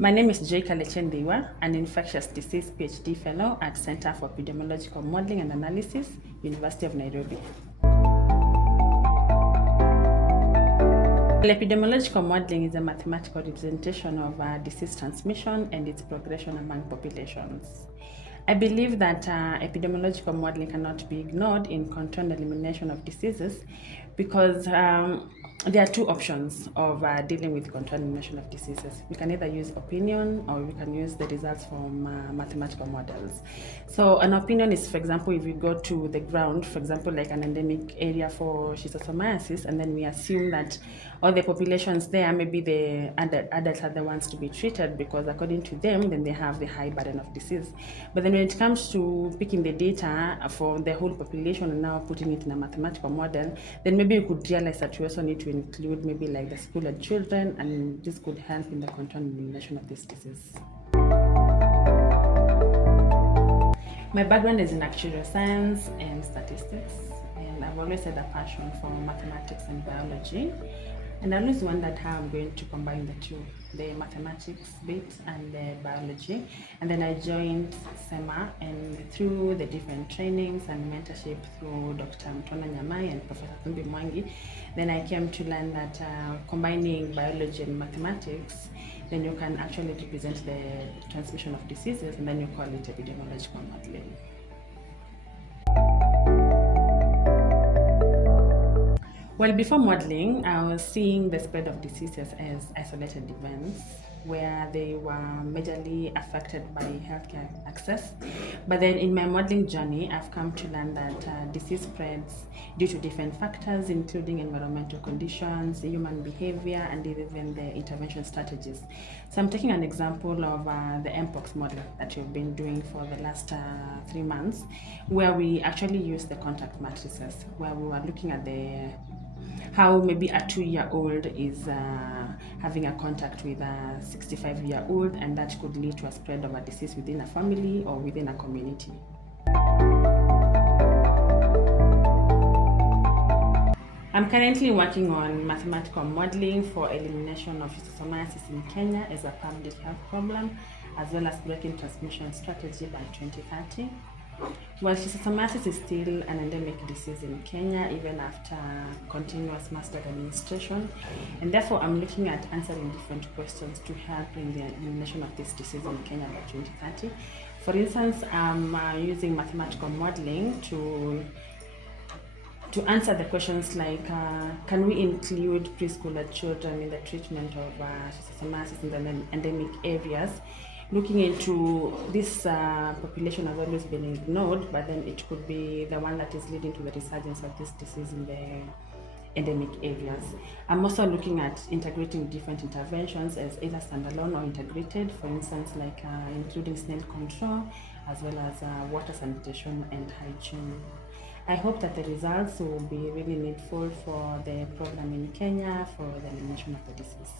My name is Kalekye, an infectious disease PhD fellow at Center for Epidemiological Modeling and Analysis, University of Nairobi. Epidemiological modeling is a mathematical representation of disease transmission and its progression among populations. I believe that epidemiological modeling cannot be ignored in control and elimination of diseases because there are two options of dealing with control and elimination of diseases. We can either use opinion or we can use the results from mathematical models. So an opinion is, for example, if we go to the ground, for example, like an endemic area for schistosomiasis, and then we assume that all the populations there, maybe the adults are the ones to be treated because according to them, then they have the high burden of disease. But then when it comes to picking the data for the whole population and now putting it in a mathematical model, then maybe you could realize that you also need to include maybe like the school-age children, and this could help in the control and elimination of this disease. My background is in actuarial science and statistics, and I've always had a passion for mathematics and biology. And I always wondered how I'm going to combine the two, the mathematics bit and the biology. And then I joined SEMA, and through the different trainings and mentorship through Dr. Mtwana Nyamai and Professor Thumbi Mwangi, then I came to learn that combining biology and mathematics, then you can actually represent the transmission of diseases, and then you call it epidemiological modeling. Well, before modeling, I was seeing the spread of diseases as isolated events where they were majorly affected by healthcare access. But then in my modeling journey, I've come to learn that disease spreads due to different factors, including environmental conditions, human behavior, and even the intervention strategies. So I'm taking an example of the MPOX model that we've been doing for the last 3 months, where we actually use the contact matrices, where we were looking at how maybe a 2-year-old is having a contact with a 65-year-old, and that could lead to a spread of a disease within a family or within a community. I'm currently working on mathematical modeling for elimination of schistosomiasis in Kenya as a public health problem, as well as breaking transmission strategy by 2030. Well, schistosomiasis is still an endemic disease in Kenya, even after continuous mass drug administration, and therefore I'm looking at answering different questions to help in the elimination of this disease in Kenya by 2030. For instance, I'm using mathematical modeling to answer the questions like, can we include preschool children in the treatment of schistosomiasis in the endemic areas? Looking into this population has always been ignored, but then it could be the one that is leading to the resurgence of this disease in the endemic areas. I'm also looking at integrating different interventions as either standalone or integrated, for instance, like including snail control, as well as water sanitation and hygiene. I hope that the results will be really needful for the program in Kenya for the elimination of the disease.